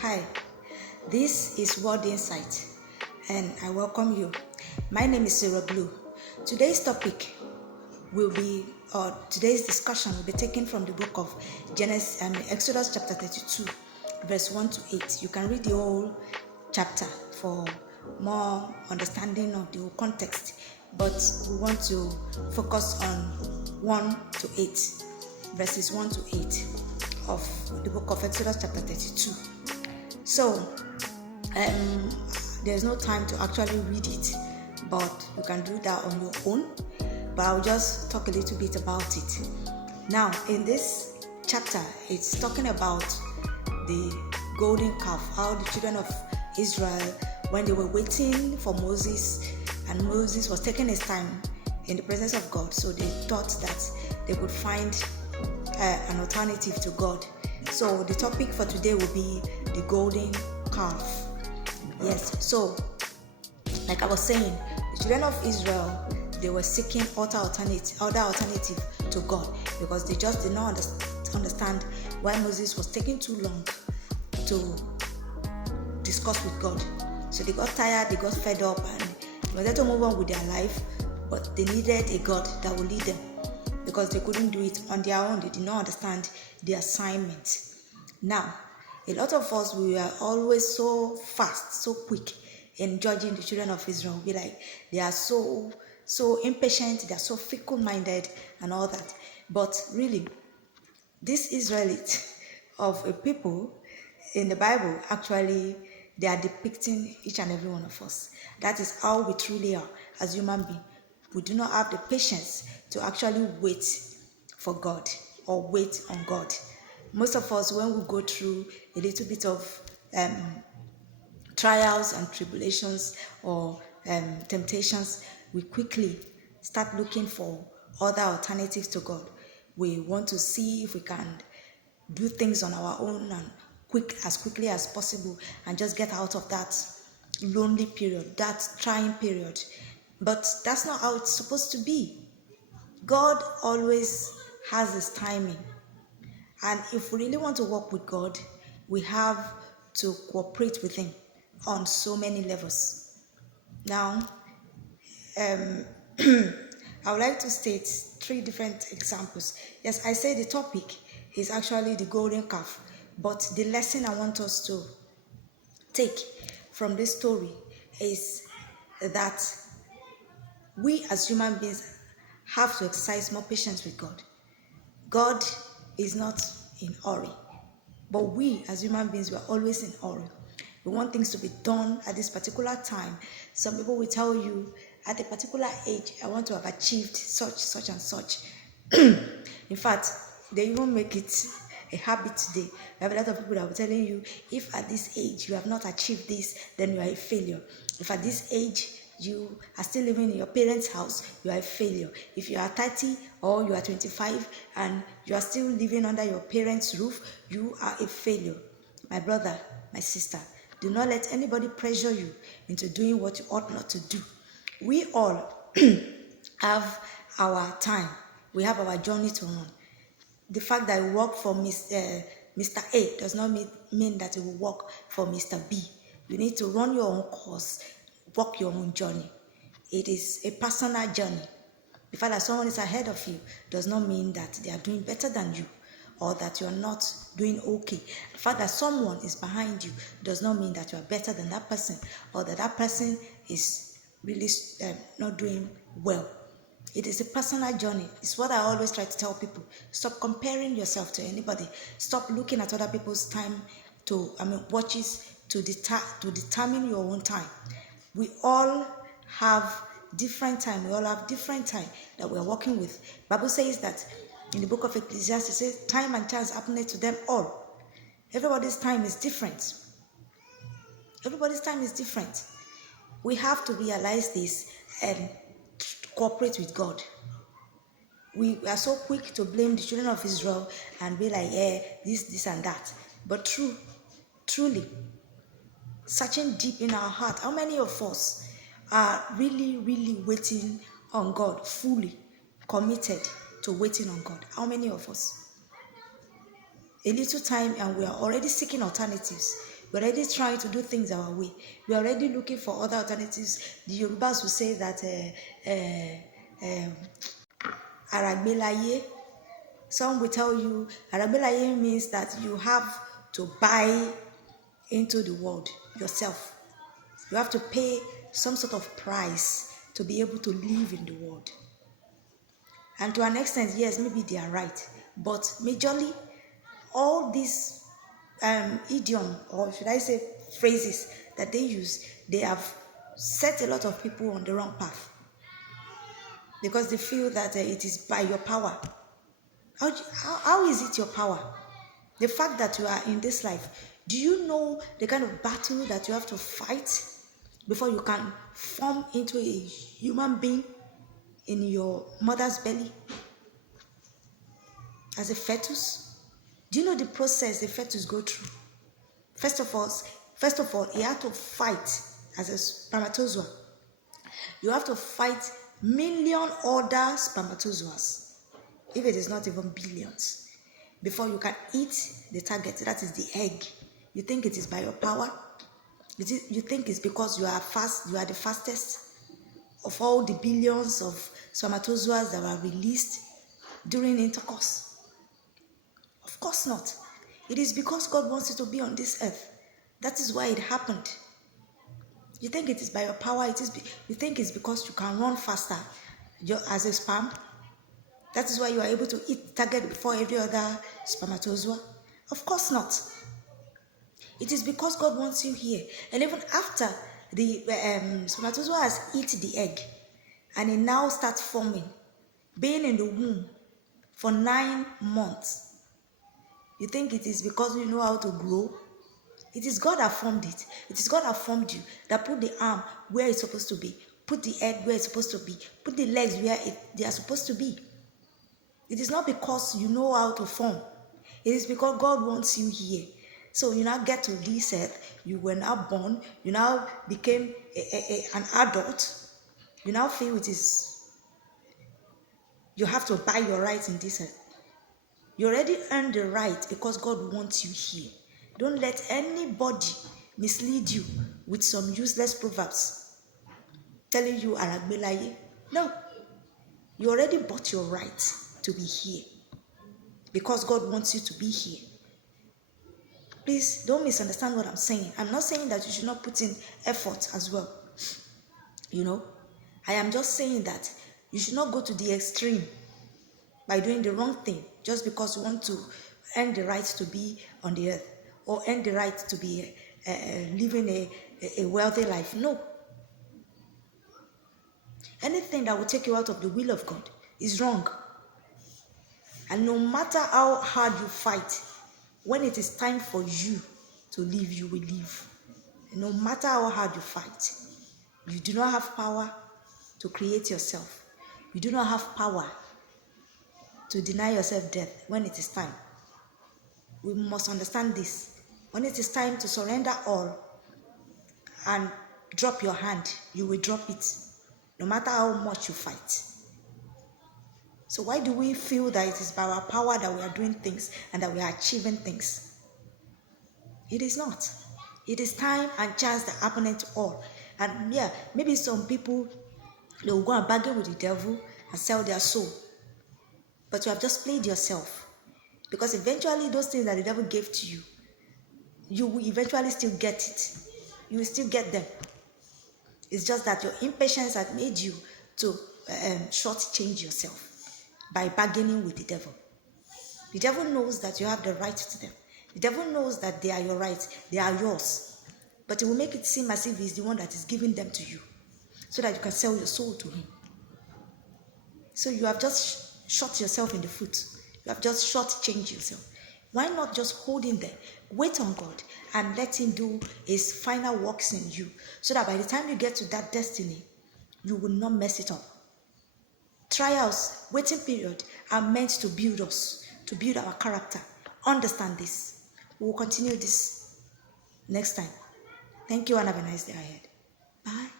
Hi, this is World Insight, and I welcome you. My name is Sarah Blue. Today's topic today's discussion will be taken from the book of Exodus chapter 32, verse 1 to 8. You can read the whole chapter for more understanding of the whole context, but we want to focus on 1 to 8, verses 1 to 8 of the book of Exodus chapter 32. So, there's no time to actually read it, but you can do that on your own. But I'll just talk a little bit about it. Now, in this chapter, it's talking about the golden calf, how the children of Israel, when they were waiting for Moses, and Moses was taking his time in the presence of God, so they thought that they could find an alternative to God. So the topic for today will be the golden calf. Yes, so like I was saying, the children of Israel, they were seeking other alternative to God, because they just did not understand why Moses was taking too long to discuss with God. So they got tired, they got fed up, and they wanted to move on with their life, but they needed a God that would lead them, because they couldn't do it on their own. They did not understand the assignment. Now, a lot of us, we are always so fast, so quick in judging the children of Israel. Be like, they are so impatient, they are so fickle-minded and all that. But really, these Israelites of a people in the Bible, actually, they are depicting each and every one of us. That is how we truly are as human beings. We do not have the patience to actually wait for God or wait on God. Most of us, when we go through a little bit of trials and tribulations or temptations, we quickly start looking for other alternatives to God. We want to see if we can do things on our own and as quickly as possible, and just get out of that lonely period, that trying period. But that's not how it's supposed to be. God always has his timing. And if we really want to work with God, we have to cooperate with him on so many levels. Now, I would like to state 3 different examples. Yes, I say the topic is actually the golden calf, but the lesson I want us to take from this story is that we as human beings have to exercise more patience with God. God is not in a hurry, but we as human beings, we are always in a hurry. We want things to be done at this particular time. Some people will tell you, at a particular age, I want to have achieved such and such. In fact, they even make it a habit today. We have a lot of people that are telling you, if at this age you have not achieved this, then you are a failure. If at this age you are still living in your parents' house, you are a failure. If you are 30 or you are 25 and you are still living under your parents' roof, you are a failure. My brother, my sister, do not let anybody pressure you into doing what you ought not to do. We all have our time. We have our journey to run. The fact that you work for Mr. A does not mean that you will work for Mr. B. You need to run your own course, walk your own journey. It is a personal journey. The fact that someone is ahead of you does not mean that they are doing better than you, or that you are not doing okay. The fact that someone is behind you does not mean that you are better than that person, or that that person is really not doing well. It is a personal journey. It's what I always try to tell people. Stop comparing yourself to anybody. Stop looking at other people's time watches to determine your own time. We all have different time. We all have different time that we are working with. Bible says that in the book of Ecclesiastes, it says, time and chance happeneth to them all. Everybody's time is different. Everybody's time is different. We have to realize this and cooperate with God. We are so quick to blame the children of Israel and be like, this and that. But truly, searching deep in our heart, how many of us are really, really waiting on God, fully committed to waiting on God? How many of us? A little time and we are already seeking alternatives. We're already trying to do things our way. We're already looking for other alternatives. The Yorubas will say that Aragbelaye. Some will tell you Aragbelaye means that you have to buy into the world yourself. You have to pay some sort of price to be able to live in the world. And to an extent, yes, maybe they are right. But majorly, all these idiom, or should I say phrases that they use, they have set a lot of people on the wrong path. Because they feel that it is by your power. How is it your power? The fact that you are in this life, do you know the kind of battle that you have to fight before you can form into a human being in your mother's belly as a fetus? Do you know the process the fetus go through? First of all, you have to fight as a spermatozoa. You have to fight million other spermatozoas, if it is not even billions, before you can eat the target, that is the egg. You think it is by your power? You think it's because you are the fastest of all the billions of spermatozoas that were released during intercourse? Of course not. It is because God wants you to be on this earth. That is why it happened. You think it is by your power? You think it's because you can run faster as a sperm? That is why you are able to eat target before every other spermatozoa? Of course not. It is because God wants you here. And even after the spermatozoa has eaten the egg and it now starts forming, being in the womb for 9 months, you think it is because you know how to grow? It is God that formed it. It is God that formed you, that put the arm where it's supposed to be, put the head where it's supposed to be, put the legs where they are supposed to be. It is not because you know how to form. It is because God wants you here. So you now get to this earth, you were now born, you now became an adult, you now feel you have to buy your rights in this earth. You already earned the right because God wants you here. Don't let anybody mislead you with some useless proverbs telling you Aragbelaye. No, you already bought your right to be here because God wants you to be here. Please don't misunderstand what I'm saying. I'm not saying that you should not put in effort as well. I am just saying that you should not go to the extreme by doing the wrong thing just because you want to earn the right to be on the earth or earn the right to be living a wealthy life. No. Anything that will take you out of the will of God is wrong. And no matter how hard you fight, when it is time for you to live, you will live. And no matter how hard you fight, you do not have power to create yourself. You do not have power to deny yourself death when it is time. We must understand this. When it is time to surrender all and drop your hand, you will drop it, no matter how much you fight. So why do we feel that it is by our power that we are doing things and that we are achieving things? It is not. It is time and chance that happen to all. And maybe some people, they will go and bargain with the devil and sell their soul. But you have just played yourself. Because eventually those things that the devil gave to you, you will eventually still get it. You will still get them. It's just that your impatience had made you to shortchange yourself by bargaining with the devil. The devil knows that you have the right to them. The devil knows that they are your rights. They are yours. But it will make it seem as if he's the one that is giving them to you so that you can sell your soul to him. So you have just shot yourself in the foot. You have just shortchanged yourself. Why not just hold in there, wait on God, and let him do his final works in you so that by the time you get to that destiny, you will not mess it up. Trials, waiting period are meant to build us, to build our character. Understand this. We will continue this next time. Thank you and have a nice day ahead. Bye.